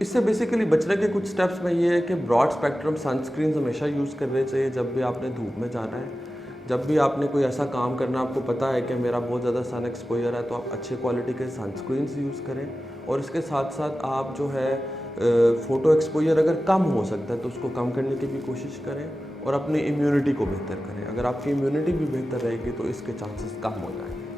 इससे बेसिकली बचने के कुछ स्टेप्स में ये है कि ब्रॉड स्पेक्ट्रम सनस्क्रीन हमेशा यूज़ करने चाहिए जब भी आपने धूप में जाना है। जब भी आपने कोई ऐसा काम करना, आपको पता है कि मेरा बहुत ज़्यादा सन एक्सपोजर है, तो आप अच्छे क्वालिटी के सनस्क्रीन्स यूज़ करें। और इसके साथ साथ आप जो है फ़ोटो एक्सपोजर अगर कम हो सकता है तो उसको कम करने की भी कोशिश करें और अपनी इम्यूनिटी को बेहतर करें। अगर आपकी इम्यूनिटी भी बेहतर रहेगी तो इसके चांसेस कम हो जाएंगे।